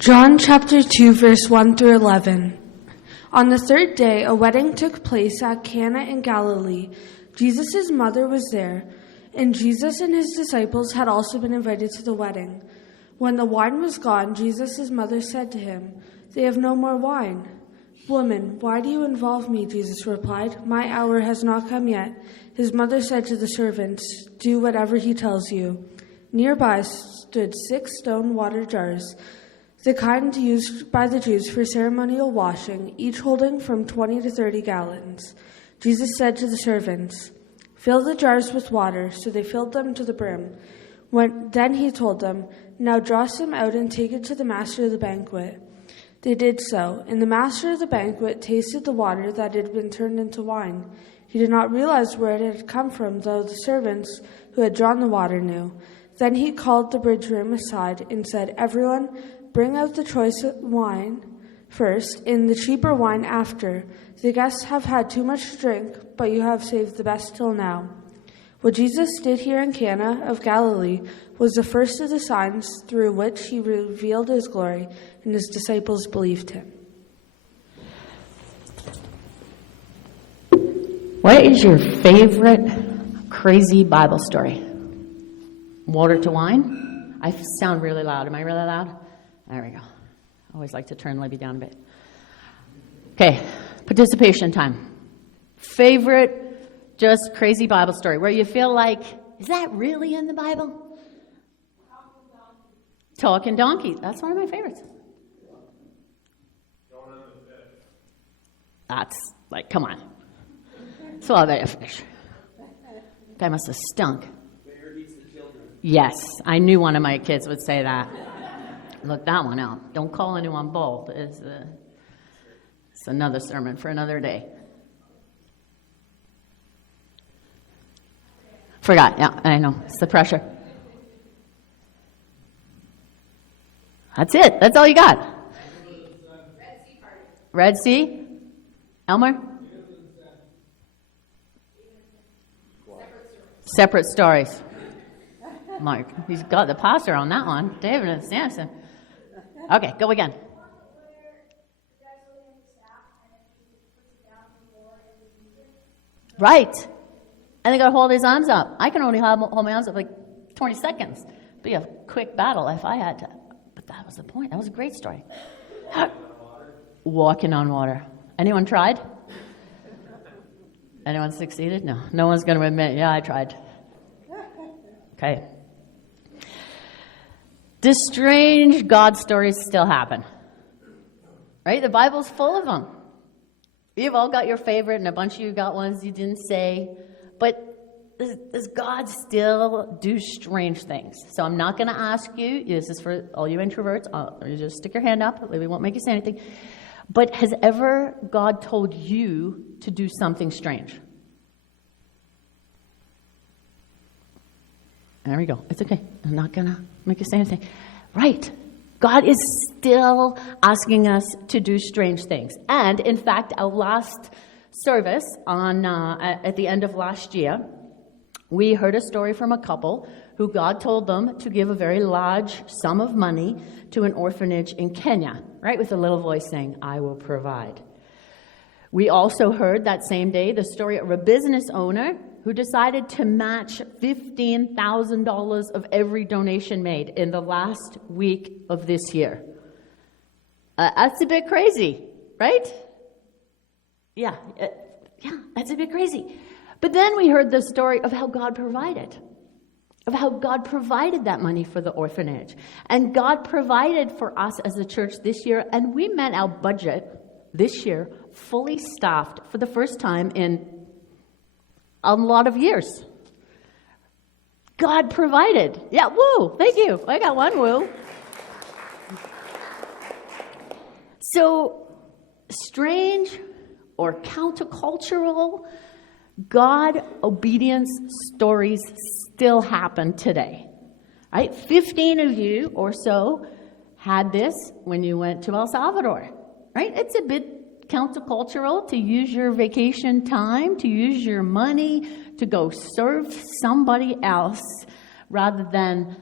John chapter 2, verse 1 through 11. On the third day, a wedding took place at Cana in Galilee. Jesus' mother was there, and Jesus and his disciples had also been invited to the wedding. When the wine was gone, Jesus' mother said to him, "They have no more wine." "Woman, why do you involve me?" Jesus replied. "My hour has not come yet." His mother said to the servants, "Do whatever he tells you." Nearby stood 6 stone water jars, the kind used by the Jews for ceremonial washing, each holding from 20 to 30 gallons. Jesus said to the servants, "Fill the jars with water," so they filled them to the brim. Then he told them, "Now draw some out and take it to the master of the banquet." They did so, and the master of the banquet tasted the water that had been turned into wine. He did not realize where it had come from, though the servants who had drawn the water knew. Then he called the bridegroom aside and said, "Everyone, bring out the choice wine first, and the cheaper wine after. The guests have had too much to drink, but you have saved the best till now." What Jesus did here in Cana of Galilee was the first of the signs through which he revealed his glory, and his disciples believed him. What is your favorite crazy Bible story? Water to wine? I sound really loud. Am I really loud? There we go. I always like to turn Libby down a bit. Okay, participation time. Favorite just crazy Bible story where you feel like, is that really in the Bible? Talking donkey. That's one of my favorites. That's like, come on. Swallow that fish. Guy must have stunk. Yes, I knew one of my kids would say that. Look that one out. Don't call anyone bold. It's another sermon for another day. Forgot. Yeah, I know. It's the pressure. That's it. That's all you got. Red Sea? Elmer? Separate stories. Mark, he's got the pastor on that one. David and Samson. Okay, go again. Right. And they got to hold his arms up. I can only hold my arms up like 20 seconds. Be a quick battle if I had to. But that was the point. That was a great story. Walking on water. Anyone tried? Anyone succeeded? No. No one's going to admit, yeah, I tried. Okay. The strange God stories still happen. Right? The Bible's full of them. You've all got your favorite, and a bunch of you got ones you didn't say. But does God still do strange things? So I'm not going to ask you, this is for all you introverts, you just stick your hand up, we won't make you say anything. But has ever God told you to do something strange? There we go. It's okay. I'm not going to make you say anything. Right. God is still asking us to do strange things. And in fact, our last service at the end of last year, we heard a story from a couple who God told them to give a very large sum of money to an orphanage in Kenya, right, with a little voice saying, "I will provide." We also heard that same day the story of a business owner who decided to match $15,000 of every donation made in the last week of this year. That's a bit crazy, right? Yeah, that's a bit crazy. But then we heard the story of how God provided, that money for the orphanage. And God provided for us as a church this year, and we met our budget this year fully staffed for the first time in a lot of years. God provided. Yeah, woo, thank you. I got one woo. So, strange or countercultural God obedience stories still happen today. Right? 15 of you or so had this when you went to El Salvador. Right? It's a bit countercultural to use your vacation time, to use your money to go serve somebody else. rather than,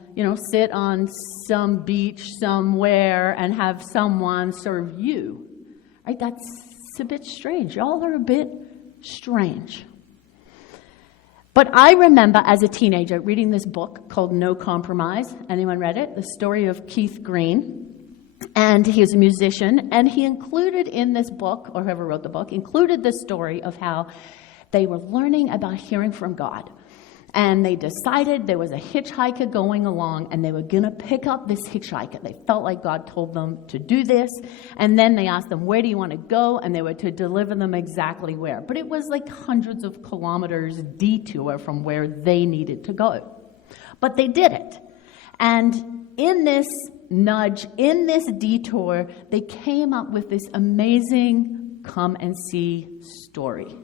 sit on some beach somewhere and have someone serve you. Right? That's a bit strange. Y'all are a bit strange. But I remember as a teenager reading this book called No Compromise. Anyone read it? The story of Keith Green. And he was a musician, and he included in this book, or whoever wrote the book, included the story of how they were learning about hearing from God. And they decided there was a hitchhiker going along, and they were going to pick up this hitchhiker. They felt like God told them to do this. And then they asked them, where do you want to go? And they were to deliver them exactly where. But it was like hundreds of kilometers detour from where they needed to go. But they did it. And in this nudge, in this detour, they came up with this amazing come and see story.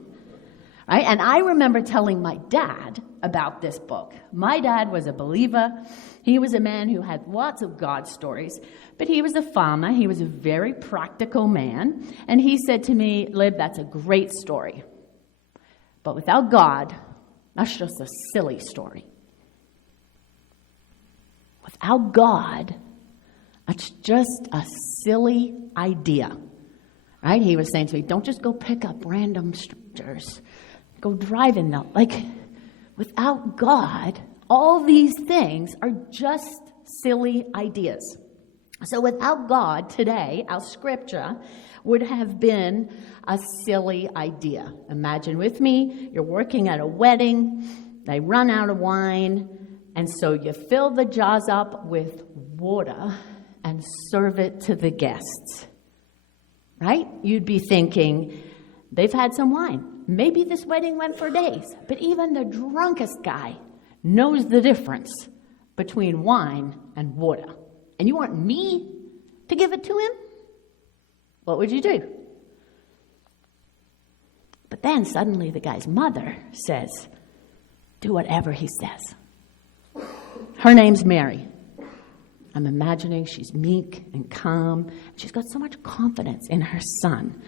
Right? And I remember telling my dad about this book. My dad was a believer. He was a man who had lots of God stories, but he was a farmer. He was a very practical man. And he said to me, Lib, that's a great story. But without God, that's just a silly story. Without God, that's just a silly idea. Right? He was saying to me, don't just go pick up random strangers. Go drive in them. Like, without God, all these things are just silly ideas. So without God, today, our scripture would have been a silly idea. Imagine with me, you're working at a wedding, they run out of wine, and so you fill the jars up with water and serve it to the guests. Right? You'd be thinking, they've had some wine. Maybe this wedding went for days, but even the drunkest guy knows the difference between wine and water. And you want me to give it to him? What would you do? But then suddenly the guy's mother says, do whatever he says. Her name's Mary. I'm imagining she's meek and calm. She's got so much confidence in her son.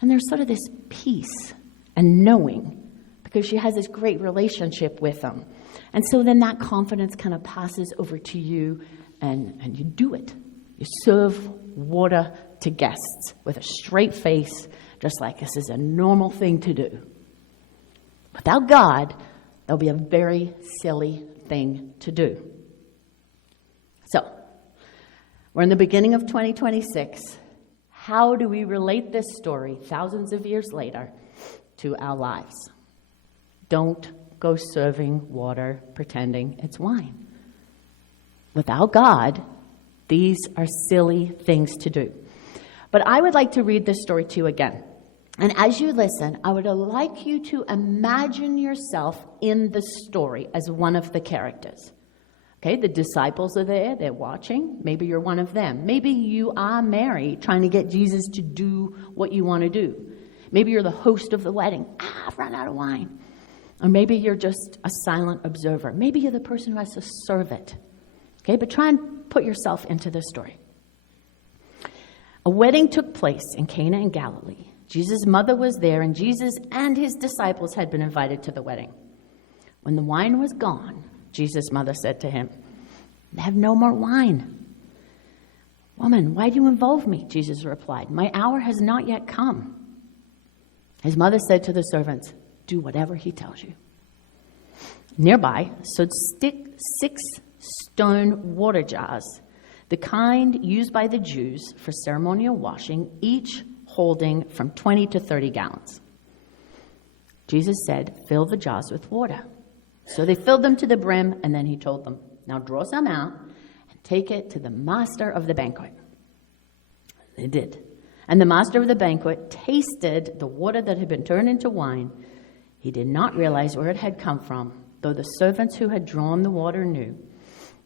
And there's sort of this peace and knowing, because she has this great relationship with him. And so then that confidence kind of passes over to you, and you do it. You serve water to guests with a straight face, just like this is a normal thing to do. Without God, there'll be a very silly thing to do. So, we're in the beginning of 2026. How do we relate this story thousands of years later to our lives? Don't go serving water pretending it's wine. Without God, these are silly things to do. But I would like to read this story to you again. And as you listen, I would like you to imagine yourself in the story as one of the characters. Okay, the disciples are there, they're watching. Maybe you're one of them. Maybe you are Mary trying to get Jesus to do what you want to do. Maybe you're the host of the wedding. I've run out of wine. Or maybe you're just a silent observer. Maybe you're the person who has to serve it. Okay, but try and put yourself into this story. A wedding took place in Cana in Galilee. Jesus' mother was there, and Jesus and his disciples had been invited to the wedding. When the wine was gone, Jesus' mother said to him, "They have no more wine." "Woman, why do you involve me?" Jesus replied. "My hour has not yet come." His mother said to the servants, "Do whatever he tells you." Nearby stood 6 stone water jars, the kind used by the Jews for ceremonial washing, each holding from 20 to 30 gallons. Jesus said, "Fill the jars with water." So they filled them to the brim, and then he told them, "Now draw some out and take it to the master of the banquet." They did. And the master of the banquet tasted the water that had been turned into wine. He did not realize where it had come from, though the servants who had drawn the water knew.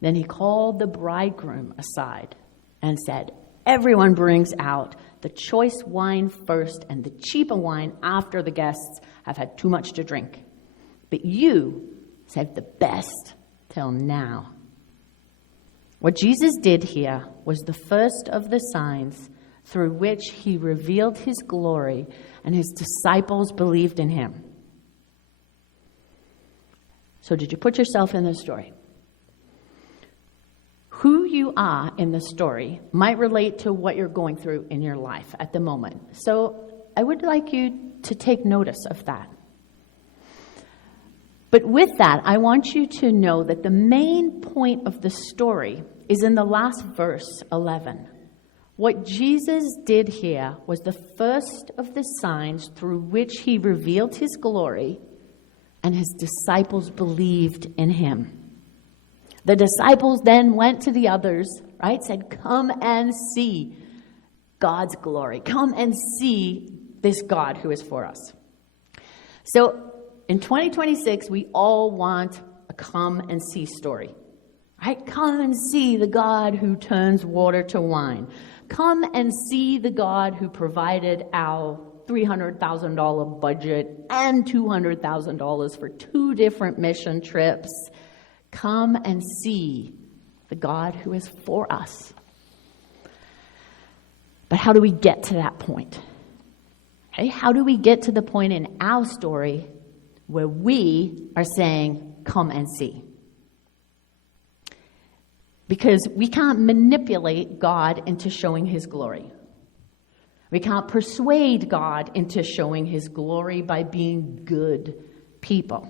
Then he called the bridegroom aside and said, "Everyone brings out the choice wine first and the cheaper wine after the guests have had too much to drink. But you saved the best till now." What Jesus did here was the first of the signs through which he revealed his glory, and his disciples believed in him. So did you put yourself in the story? you are in the story might relate to what you're going through in your life at the moment. So I would like you to take notice of that. But with that, I want you to know that the main point of the story is in the last verse, 11. What Jesus did here was the first of the signs through which he revealed his glory, and his disciples believed in him. The disciples then went to the others, right? Said, come and see God's glory. Come and see this God who is for us. So in 2026, we all want a come and see story, right? Come and see the God who turns water to wine. Come and see the God who provided our $300,000 budget and $200,000 for 2 different mission trips. Come and see the God who is for us. But how do we get to that point? Okay, how do we get to the point in our story where we are saying, come and see? Because we can't manipulate God into showing his glory. We can't persuade God into showing his glory by being good people.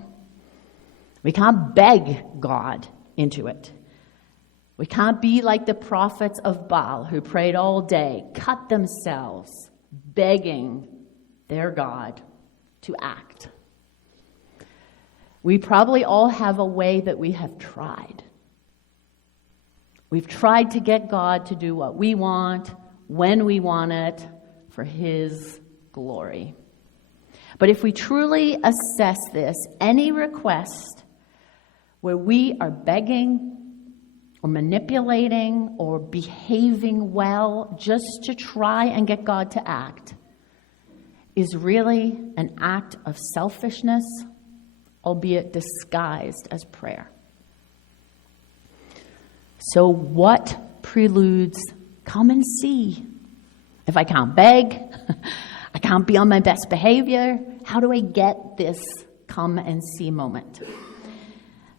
We can't beg God into it. We can't be like the prophets of Baal who prayed all day, cut themselves, begging their God to act. We probably all have a way that we have tried. We've tried to get God to do what we want, when we want it, for his glory. But if we truly assess this, any request where we are begging or manipulating or behaving well just to try and get God to act is really an act of selfishness, albeit disguised as prayer. So what preludes come and see? If I can't beg, I can't be on my best behavior, how do I get this come and see moment?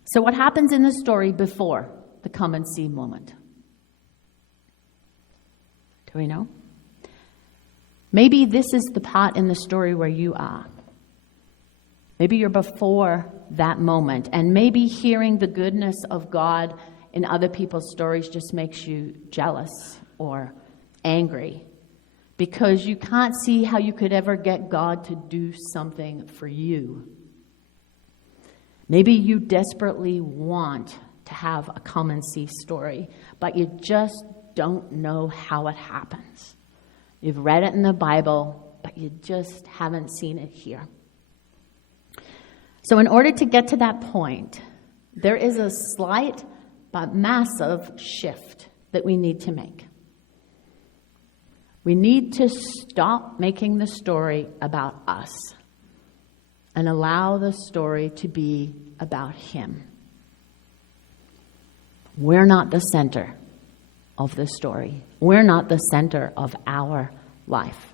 So what happens in the story before the come and see moment? Do we know? Maybe this is the part in the story where you are. Maybe you're before that moment, and maybe hearing the goodness of God in other people's stories just makes you jealous or angry because you can't see how you could ever get God to do something for you. Maybe you desperately want to have a come and see story, but you just don't know how it happens. You've read it in the Bible, but you just haven't seen it here. So in order to get to that point, there is a slight but massive shift that we need to make. We need to stop making the story about us and allow the story to be about him. We're not the center of the story. We're not the center of our life.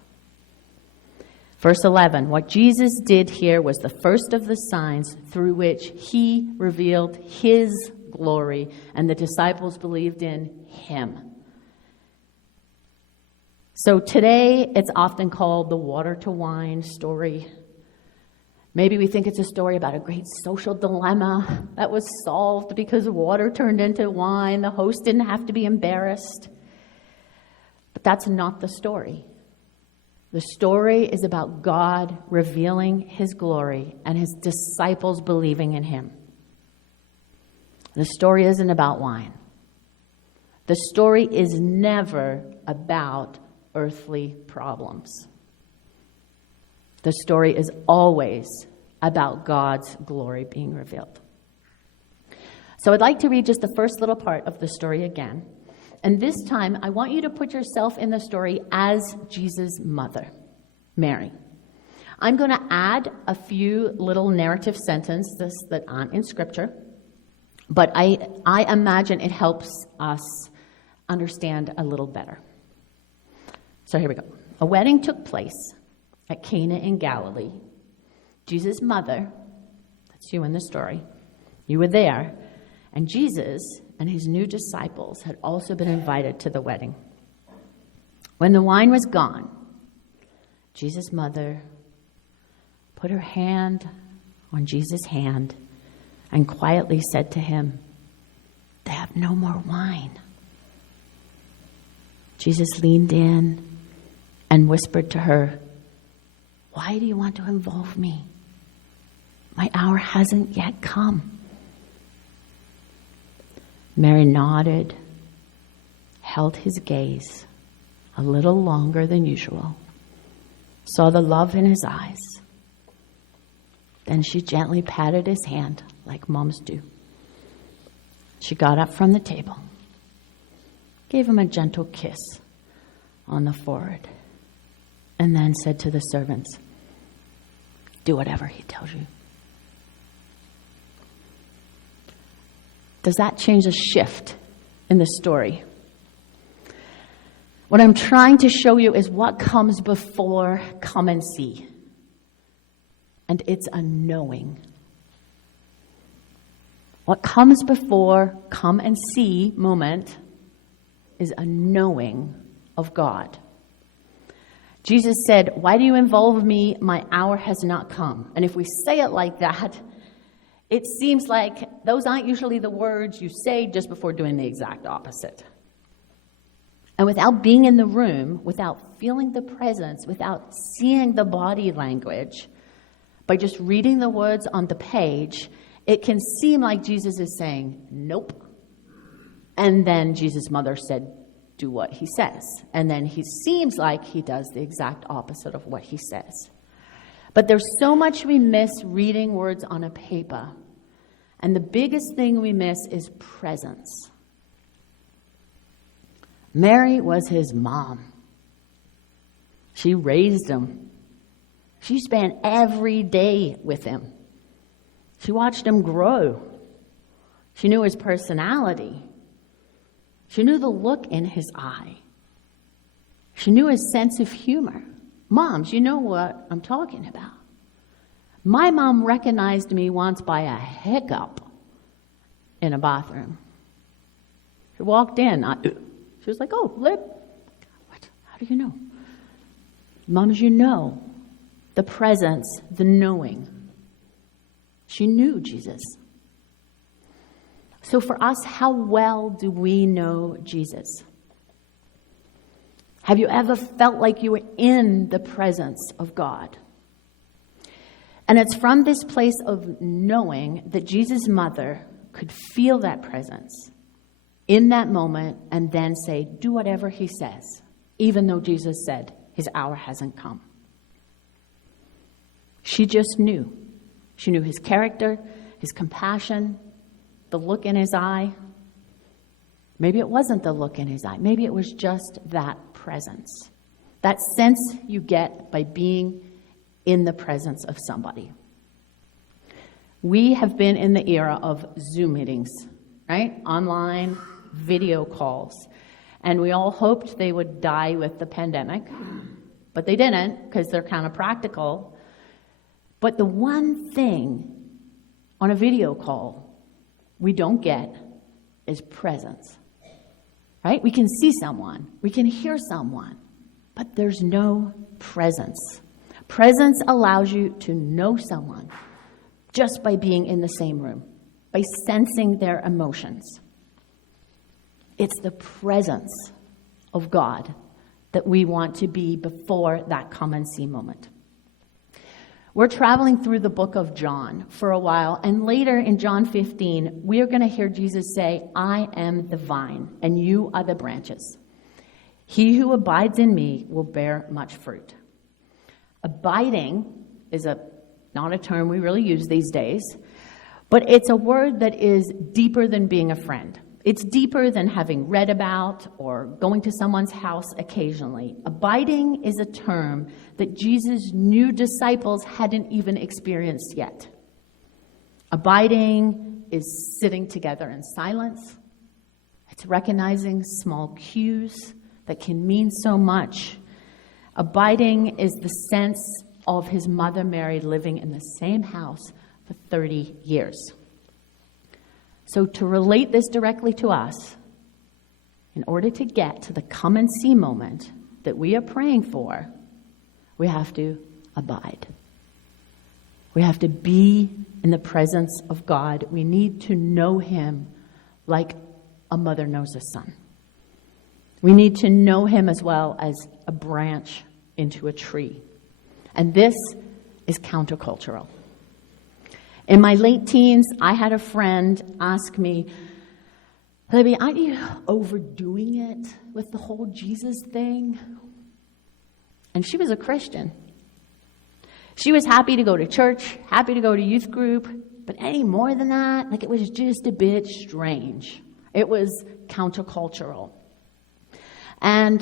Verse 11, what Jesus did here was the first of the signs through which he revealed his glory, and the disciples believed in him. So today, it's often called the water to wine story. Maybe we think it's a story about a great social dilemma that was solved because water turned into wine. The host didn't have to be embarrassed. But that's not the story. The story is about God revealing his glory and his disciples believing in him. The story isn't about wine. The story is never about earthly problems. The story is always about God's glory being revealed. So I'd like to read just the first little part of the story again. And this time, I want you to put yourself in the story as Jesus' mother, Mary. I'm going to add a few little narrative sentences that aren't in Scripture, but I imagine it helps us understand a little better. So here we go. A wedding took place at Cana in Galilee. Jesus' mother, that's you in the story, you were there, and Jesus and his new disciples had also been invited to the wedding. When the wine was gone, Jesus' mother put her hand on Jesus' hand and quietly said to him, "They have no more wine." Jesus leaned in and whispered to her, "Why do you want to involve me? My hour hasn't yet come." Mary nodded, held his gaze a little longer than usual, saw the love in his eyes. Then she gently patted his hand like moms do. She got up from the table, gave him a gentle kiss on the forehead, and then said to the servants, "Do whatever he tells you." Does that change a shift in the story? What I'm trying to show you is what comes before come and see. And it's a knowing. What comes before come and see moment is a knowing of God. Jesus said, "Why do you involve me? My hour has not come." And if we say it like that, it seems like those aren't usually the words you say just before doing the exact opposite. And without being in the room, without feeling the presence, without seeing the body language, by just reading the words on the page, it can seem like Jesus is saying, "Nope." And then Jesus' mother said, "Do what he says." And then he seems like he does the exact opposite of what he says. But there's so much we miss reading words on a paper. And the biggest thing we miss is presence. Mary was his mom. She raised him. She spent every day with him. She watched him grow. She knew his personality. She knew the look in his eye. She knew his sense of humor. Moms, you know what I'm talking about. My mom recognized me once by a hiccup in a bathroom. She walked in. She was like, "Oh, Lib." What? How do you know? Moms, you know. The presence, the knowing. She knew Jesus. So for us, how well do we know Jesus? Have you ever felt like you were in the presence of God? And it's from this place of knowing that Jesus' mother could feel that presence in that moment and then say, "Do whatever he says," even though Jesus said his hour hasn't come. She just knew. She knew his character, his compassion, the look in his eye. Maybe it wasn't the look in his eye. Maybe it was just that presence. That sense you get by being in the presence of somebody. We have been in the era of Zoom meetings, right? Online video calls. And we all hoped they would die with the pandemic, but they didn't because they're kind of practical. But the one thing on a video call we don't get is presence, right? We can see someone, we can hear someone, but there's no presence. Presence allows you to know someone just by being in the same room, by sensing their emotions. It's the presence of God that we want to be before that come and see moment. We're traveling through the book of John for a while, and later in John 15, we're going to hear Jesus say, "I am the vine, and you are the branches. He who abides in me will bear much fruit." Abiding is not a term we really use these days, but it's a word that is deeper than being a friend. It's deeper than having read about or going to someone's house occasionally. Abiding is a term that Jesus' new disciples hadn't even experienced yet. Abiding is sitting together in silence. It's recognizing small cues that can mean so much. Abiding is the sense of his mother Mary living in the same house for 30 years. So to relate this directly to us, in order to get to the come and see moment that we are praying for, we have to abide. We have to be in the presence of God. We need to know him like a mother knows a son. We need to know him as well as a branch into a tree. And this is countercultural. In my late teens, I had a friend ask me, Libby, aren't you overdoing it with the whole Jesus thing? And she was a Christian. She was happy to go to church, happy to go to youth group, but any more than that, it was just a bit strange. It was countercultural. And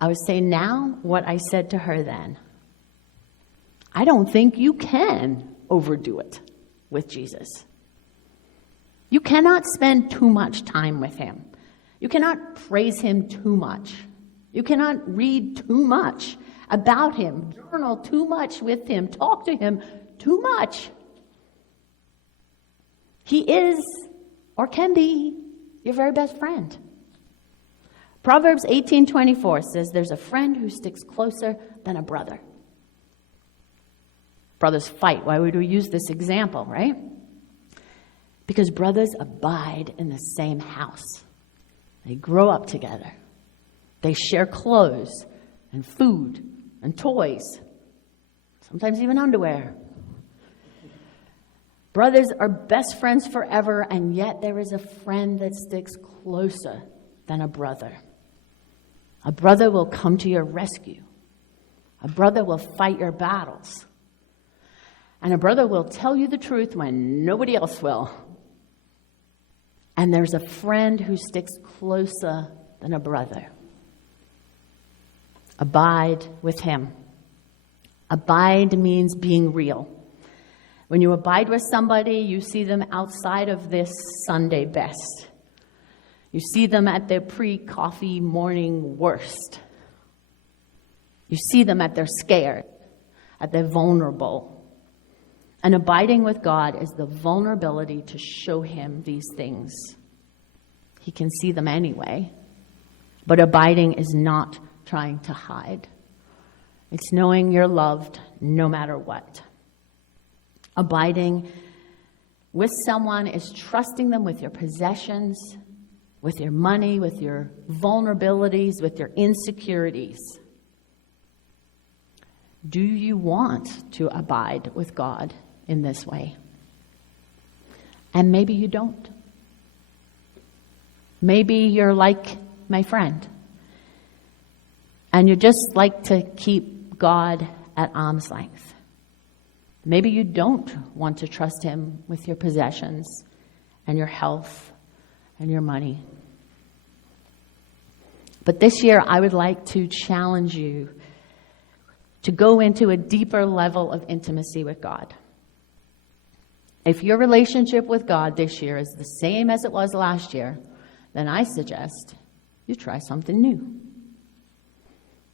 I would say now what I said to her then. I don't think you can overdo it with Jesus. You cannot spend too much time with him. You cannot praise him too much. You cannot read too much about him, journal too much with him, talk to him too much. He is, or can be, your very best friend. Proverbs 18:24 says, there's a friend who sticks closer than a brother. Brothers fight. Why would we use this example, right? Because brothers abide in the same house. They grow up together. They share clothes and food and toys, sometimes even underwear. Brothers are best friends forever, and yet there is a friend that sticks closer than a brother. A brother will come to your rescue. A brother will fight your battles. And a brother will tell you the truth when nobody else will. And there's a friend who sticks closer than a brother. Abide with him. Abide means being real. When you abide with somebody, you see them outside of this Sunday best. You see them at their pre-coffee morning worst. You see them at their scared, at their vulnerable. And abiding with God is the vulnerability to show him these things. He can see them anyway. But abiding is not trying to hide. It's knowing you're loved no matter what. Abiding with someone is trusting them with your possessions, with your money, with your vulnerabilities, with your insecurities. Do you want to abide with God in this way? And maybe you don't. Maybe you're like my friend, and you just like to keep God at arm's length. Maybe you don't want to trust him with your possessions and your health and your money. But this year, I would like to challenge you to go into a deeper level of intimacy with God. If your relationship with God this year is the same as it was last year, then I suggest you try something new.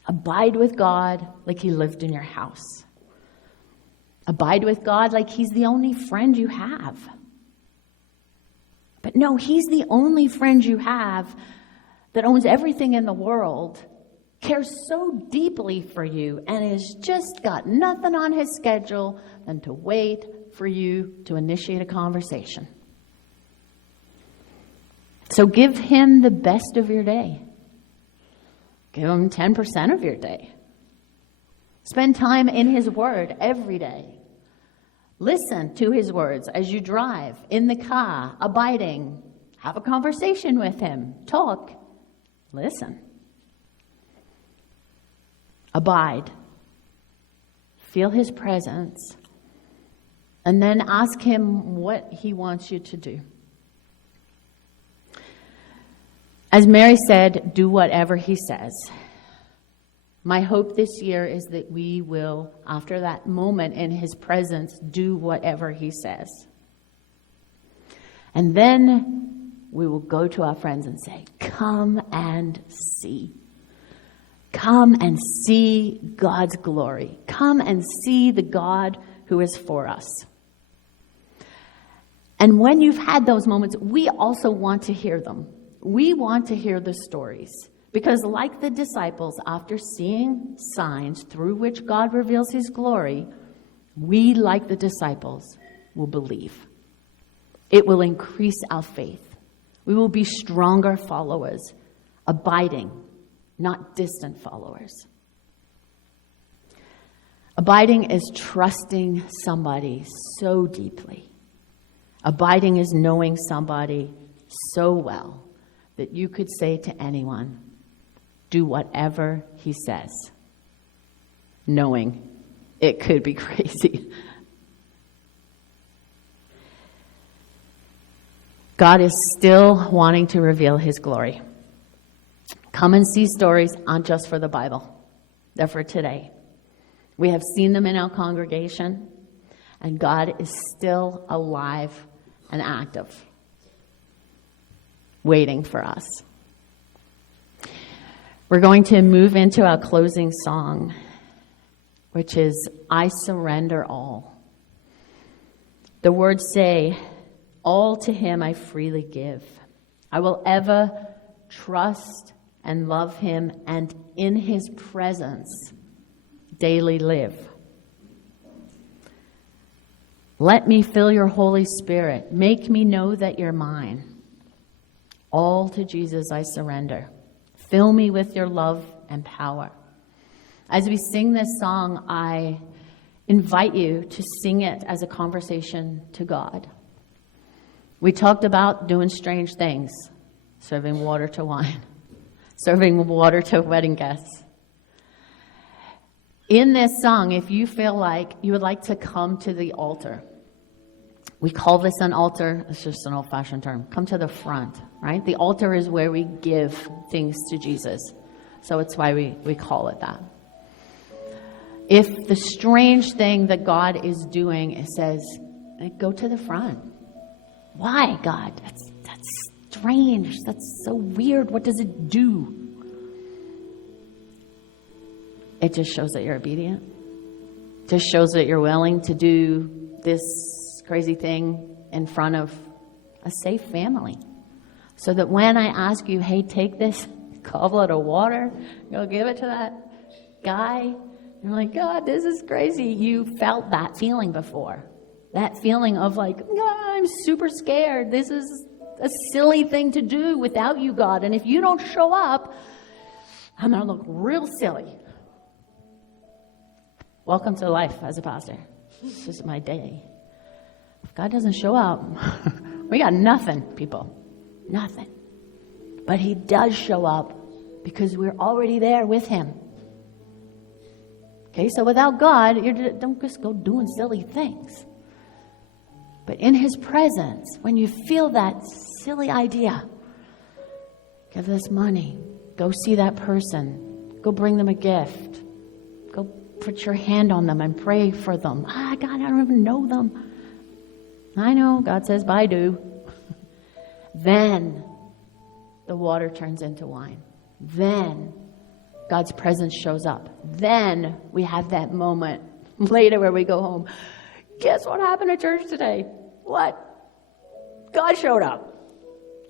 Abide with God like he lived in your house. Abide with God like he's the only friend you have. But no, he's the only friend you have that owns everything in the world, cares so deeply for you, and has just got nothing on his schedule than to wait for you to initiate a conversation. So give him the best of your day. Give him 10% of your day. Spend time in his word every day. Listen to his words as you drive, in the car, abiding. Have a conversation with him. Talk. Listen. Abide. Feel his presence. And then ask him what he wants you to do. As Mary said, do whatever he says. My hope this year is that we will, after that moment in his presence, do whatever he says. And then we will go to our friends and say, come and see. Come and see God's glory. Come and see the God who is for us. And when you've had those moments, we also want to hear them. We want to hear the stories. Because like the disciples, after seeing signs through which God reveals his glory, we, like the disciples, will believe. It will increase our faith. We will be stronger followers, abiding, not distant followers. Abiding is trusting somebody so deeply. Abiding is knowing somebody so well that you could say to anyone, do whatever he says, knowing it could be crazy. God is still wanting to reveal his glory. Come and see stories aren't just for the Bible. They're for today. We have seen them in our congregation, and God is still alive and active, waiting for us. We're going to move into our closing song, which is, I Surrender All. The words say, all to him I freely give. I will ever trust and love him, and in his presence daily live. Let me feel your Holy Spirit. Make me know that you're mine. All to Jesus I surrender. Fill me with your love and power. As we sing this song, I invite you to sing it as a conversation to God. We talked about doing strange things, serving water to wine, serving water to wedding guests. In this song, if you feel like you would like to come to the altar, we call this an altar. It's just an old-fashioned term. Come to the front, right? The altar is where we give things to Jesus. So it's why we call it that. If the strange thing that God is doing, it says, go to the front. Why, God? That's strange. That's so weird. What does it do? It just shows that you're obedient. It just shows that you're willing to do this crazy thing in front of a safe family. So that when I ask you, hey, take this goblet of water, go give it to that guy, you're like, God, this is crazy. You felt that feeling before. That feeling of like, I'm super scared. This is a silly thing to do without you, God. And if you don't show up, I'm going to look real silly. Welcome to life as a pastor. This is my day. If God doesn't show up, we got nothing, people. Nothing. But he does show up because we're already there with him. Okay, so without God, don't just go doing silly things. But in his presence, when you feel that silly idea, give this money, go see that person, go bring them a gift, go put your hand on them and pray for them. God, I don't even know them. I know, God says, but I do. Then the water turns into wine. Then God's presence shows up. Then we have that moment later where we go home. Guess what happened at church today? What? God showed up.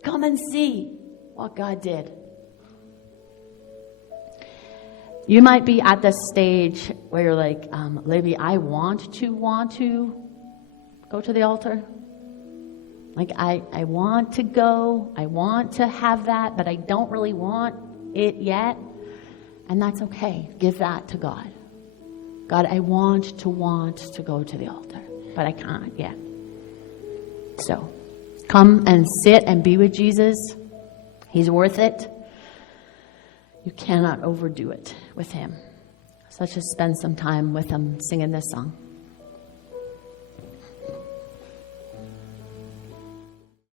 Come and see what God did. You might be at the stage where you're like, Libby, I want to go to the altar. Like, I want to go. I want to have that, but I don't really want it yet. And that's okay. Give that to God. God, I want to go to the altar, but I can't yet. So come and sit and be with Jesus. He's worth it. You cannot overdo it with him. So let's just spend some time with him singing this song.